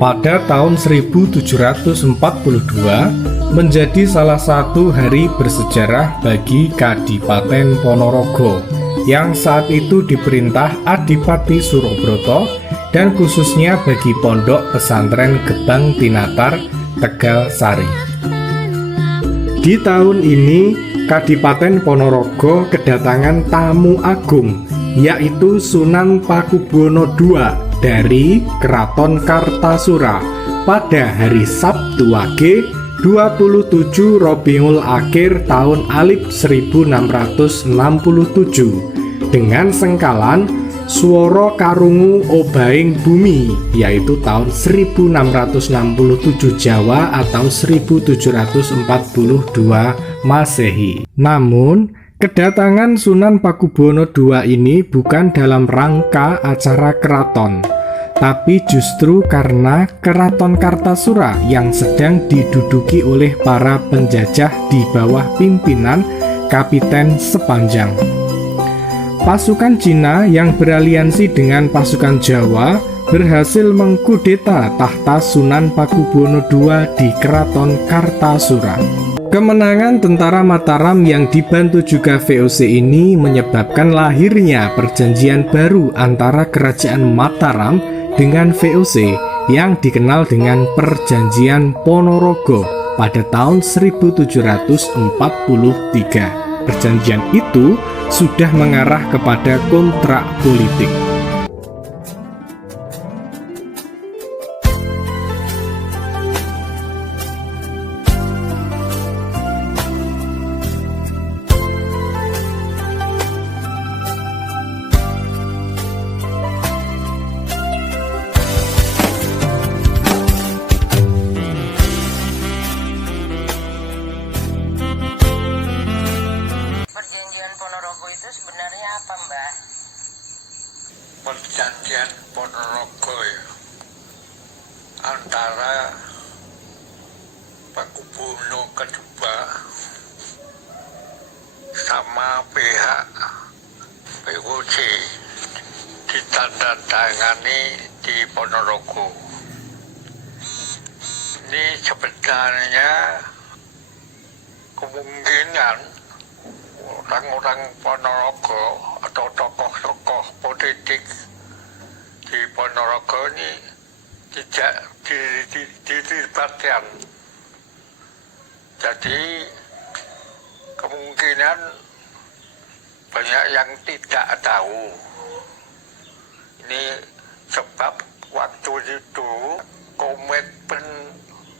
pada tahun 1742 menjadi salah satu hari bersejarah bagi Kadipaten Ponorogo yang saat itu diperintah Adipati Surobroto dan khususnya bagi Pondok Pesantren Gebang Tinatar, Tegal Sari. Di tahun ini Kadipaten Ponorogo kedatangan tamu agung, yaitu Sunan Pakubuwono II dari Keraton Kartasura pada hari Sabtu Wage 27 Rabiul Akhir tahun alif 1667 dengan sengkalan Swara Karungu Obaing Bumi, yaitu tahun 1667 Jawa atau 1742 Masehi. Namun kedatangan Sunan Pakubuwono II ini bukan dalam rangka acara keraton, tapi justru karena Keraton Kartasura yang sedang diduduki oleh para penjajah di bawah pimpinan Kapiten Sepanjang. Pasukan Cina yang beraliansi dengan pasukan Jawa berhasil mengkudeta tahta Sunan Pakubuwono II di Keraton Kartasura. Kemenangan tentara Mataram yang dibantu juga VOC ini menyebabkan lahirnya perjanjian baru antara Kerajaan Mataram dengan VOC yang dikenal dengan Perjanjian Ponorogo pada tahun 1743. Perjanjian itu sudah mengarah kepada kontrak politik. Sebenarnya apa, Mbah? Perjanjian Ponorogo ya, antara Pakubuwono II sama pihak VOC ditandatangani di Ponorogo. Ini sebenarnya kemungkinan orang-orang Ponorogo atau tokoh-tokoh politik di Ponorogo ini tidak dilibatkan. Jadi kemungkinan banyak yang tidak tahu. Ini sebab waktu itu komitmen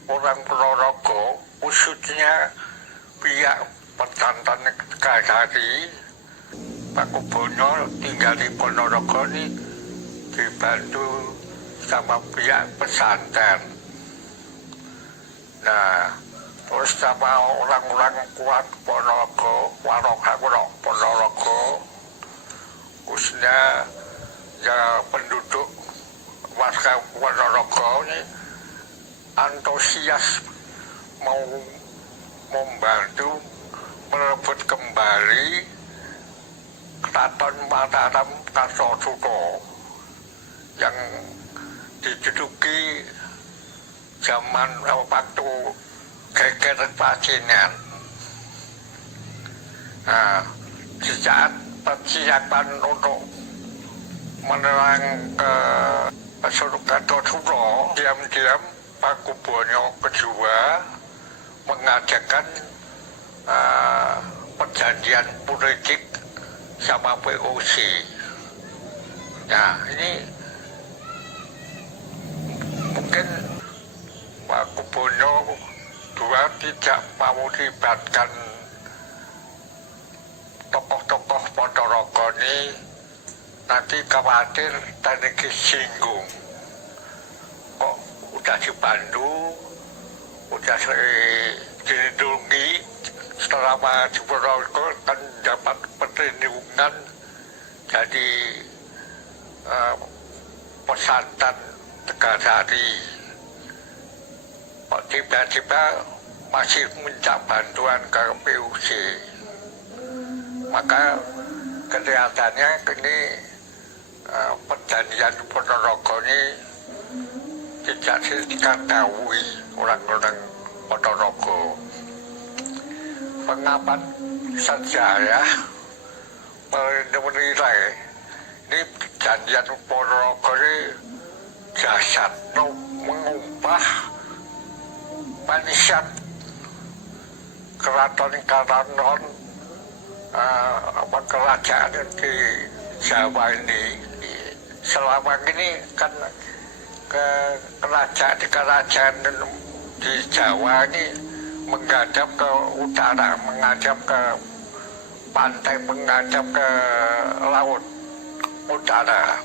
orang Ponorogo, khususnya pihak Pesantren Kasari, Pakubuwono tinggal di Ponorogo ini dibantu sama pihak pesantren. Nah, terus sama orang-orang kuat Ponorogo, Ponorogo, khususnya ya penduduk warga Ponorogo ini antusias mau membantu merebut kembali Keraton Mataram Kartasura yang diduduki zaman waktu geger Pacinan. Nah, di saat persiapan untuk menerang ke Kartasura, diam-diam Pakubuwono II mengadakan perjanjian politik sama VOC. Nah, ini mungkin Pakubuwono II tidak mau melibatkan tokoh-tokoh Ponorogo ini, nanti khawatir tadi singgung. Kok udah dibantu, udah dilindungi, selama di Ponorogo kan dapat perlindungan dari pesantren Tegal Sari. Kok tiba-tiba masih minta bantuan ke VOC. Maka kelihatannya ini perjanjian Ponorogo ini tidak diketahui orang-orang Ponorogo. Pengamat sejarah menilai ini perjanjian Ponorogo ini jasad mengubah manusia keraton kerajaan di Jawa ini. Selama ini kan kerajaan di Jawa ini menghadap ke utara, menghadap ke pantai, menghadap ke laut utara.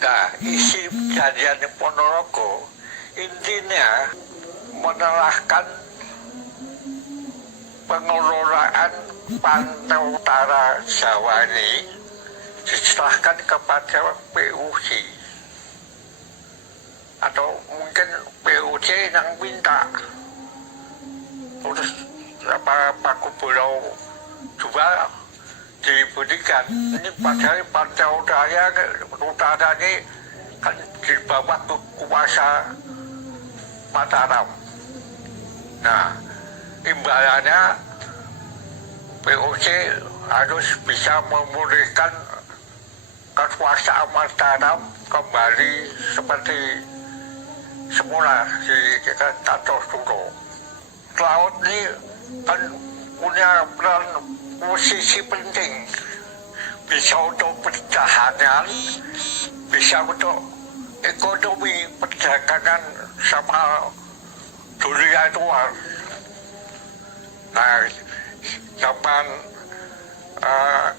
Nah, isi perjanjian Ponorogo intinya menerahkan pengelolaan pantai utara Jawa ini diserahkan kepada PUC, atau mungkin PUC yang minta. Terus Pakubulo juga diberikan. Ini padahal pantai utara ini kan di bawah kuasa Mataram. Nah, imbalannya PUC harus bisa memulihkan kekuasaan Mataram kembali seperti semula di Kartosuro. Laut ini kan punya peran posisi penting, bisa untuk pertahanan, bisa untuk ekonomi, perdagangan sama dunia luar. Nah, zaman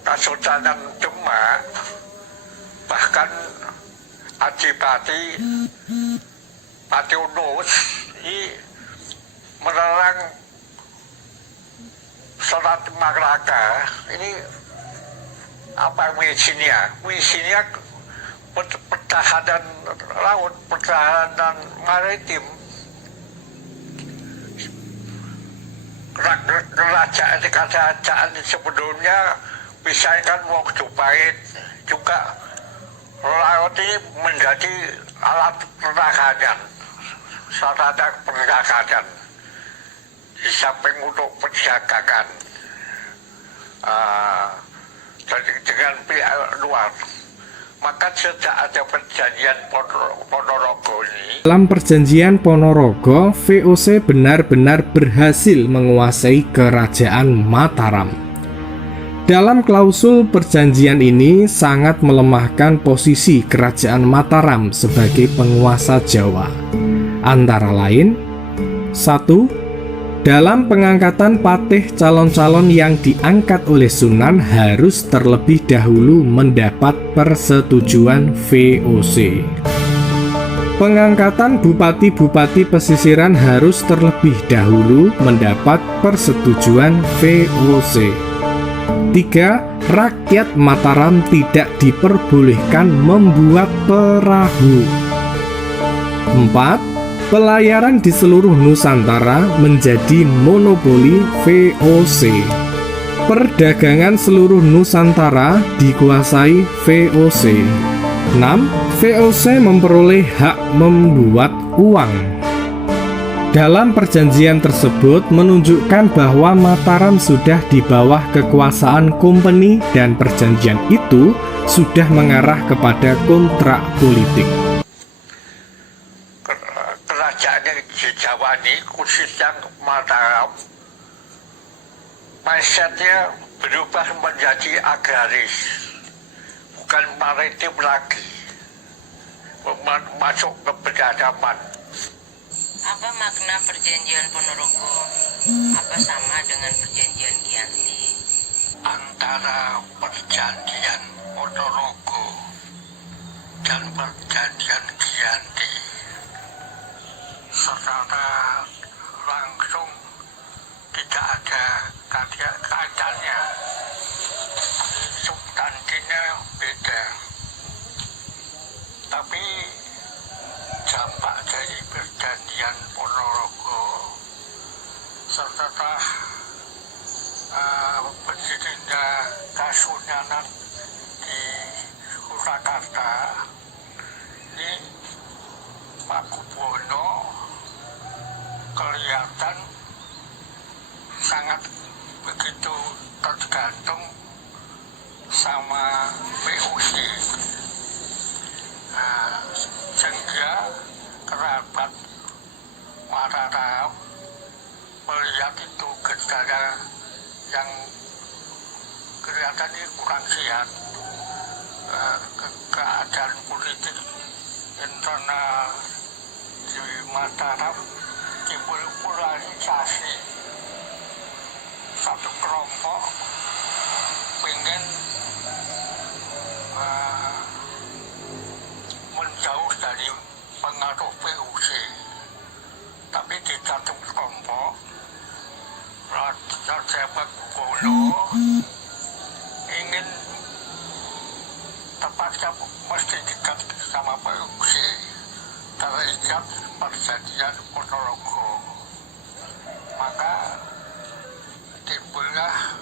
Kesultanan Demak, bahkan Adipati Unus ini melarang Selat Malaka. Ini apa misinya? Misinya pertahanan laut, pertahanan maritim. Kerajaan sebelumnya misalkan waktu Pahit juga laut ini menjadi alat pertahanan, sarana pertahanan di samping untuk perdagangan dengan pihak luar. Maka sejak ada perjanjian Ponorogo ini, dalam perjanjian Ponorogo, VOC benar-benar berhasil menguasai kerajaan Mataram. Dalam klausul perjanjian ini sangat melemahkan posisi kerajaan Mataram sebagai penguasa Jawa. Antara lain, 1. Dalam pengangkatan patih, calon-calon yang diangkat oleh Sunan harus terlebih dahulu mendapat persetujuan VOC. Pengangkatan bupati-bupati pesisiran harus terlebih dahulu mendapat persetujuan VOC. 3. Rakyat Mataram tidak diperbolehkan membuat perahu. 4. Pelayaran di seluruh Nusantara menjadi monopoli VOC. Perdagangan seluruh Nusantara dikuasai VOC. 6. VOC memperoleh hak membuat uang. Dalam perjanjian tersebut menunjukkan bahwa Mataram sudah di bawah kekuasaan kompeni dan perjanjian itu sudah mengarah kepada kontrak politik. Di Jawa ini khususnya Mataram, mindsetnya berubah menjadi agraris, bukan maritim lagi, masuk ke peradaban. Apa makna perjanjian Ponorogo? Apa sama dengan perjanjian Giyanti? Antara perjanjian Ponorogo dan perjanjian Giyanti secara langsung tidak ada kaitannya, substansinya beda, tapi dampak dari perjanjian Ponorogo setelah berdirinya Kasunanan di Surakarta ini Pakubuwono kelihatan sangat begitu tergantung sama POC. Nah, sehingga kerabat Mataram melihat itu gejala yang kelihatannya kurang sehat. Keadaan politik internal di Mataram timbul polarisasi. Satu kelompok ingin menjauh dari pengaruh POC, tapi di satu kelompok Raja Pakubuwono ingin terpaksa mesti dekat sama POC, terikat perjanjian Ponorogo. Maka timbullah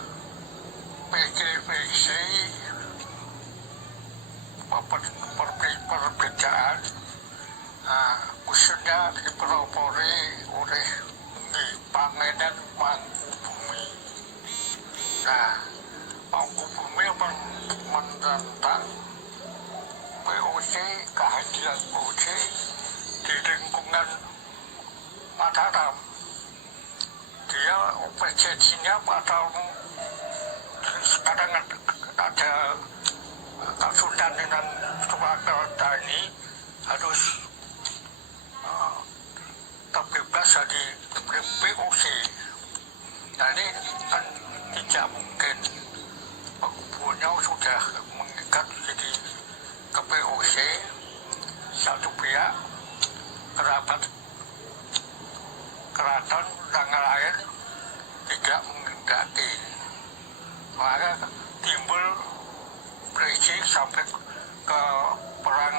PGPC, perbedaan khususnya dipelopori oleh Pangeran Mangkubumi. Nah, Mangkubumi menentang POC, kehadiran POC di lingkungan Mataram. Dia OPJ-nya Mataram sekarang ada Kesultanan Surakarta ini harus terbebas dari POC. Nah, ini kan tidak mungkin. Pakubuwono sudah mengikat jadi ke POC, satu pihak kerabat keraton yang lain tidak menghendaki. Maka timbul friksi sampai ke perang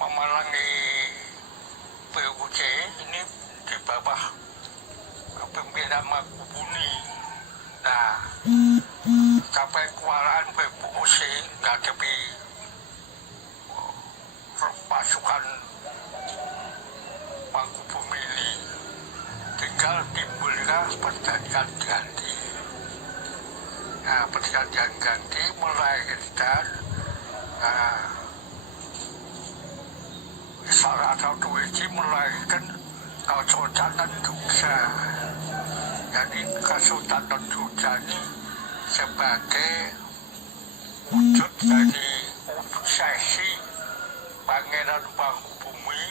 memerangi POC ini di bawah pimpinan Mangkubumi. Nah, sampai kewalahan POC menghadapi pasukan Mangkubumi ini, tinggal timbullah perjanjian ganti. Nah, perjanjian ganti melahirkan salah satu isi melahirkan Kesultanan Jogja. Jadi Kesultanan Jogja ini sebagai wujud dari obsesi Pangeran Mangkubumi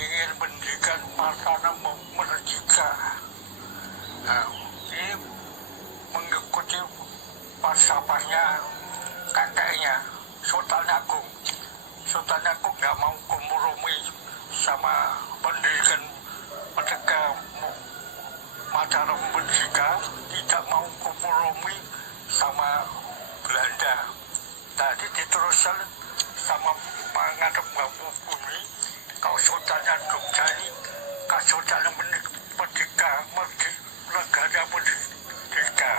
ingin mendirikan Mataram merdeka. Nah, ini mengikuti falsafahnya kakeknya Sultan Agung. Sultan Agung nggak mau kompromi sama pendidikan merdeka Mataram merdeka, tidak mau kompromi sama Belanda. Tadi diteruskan sama Pangeran Mangkubumi, Kesultanan Jogja ini Kesultanan merdeka, negara merdeka.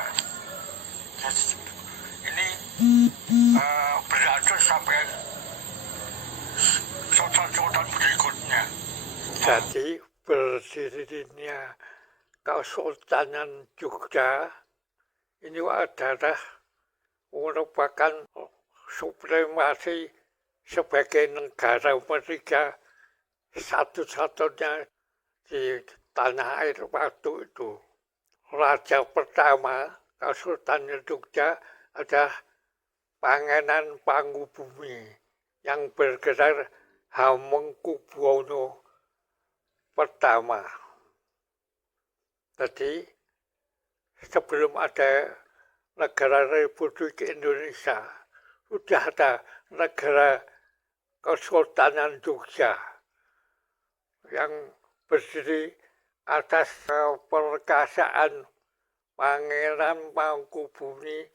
Ini berlanjut sampai sultan-sultan berikutnya. Jadi berdirinya Kesultanan Jogja ini adalah merupakan supremasi sebagai negara merdeka satu-satunya di tanah air waktu itu. Raja pertama Kesultanan Jogja adalah Pangeran Mangkubumi yang bergelar Hamengkubuwono pertama. Jadi sebelum ada negara Republik Indonesia sudah ada negara Kesultanan Jogja yang berdiri atas perkasaan Pangeran Mangkubumi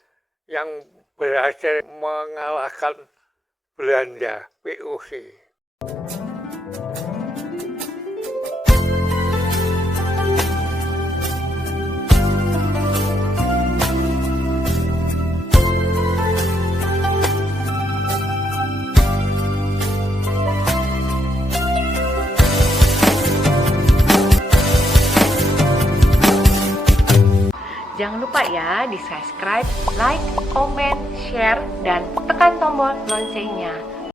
yang berhasil mengalahkan Belanda, POC. Jangan lupa ya di subscribe, like, comment, share, dan tekan tombol loncengnya.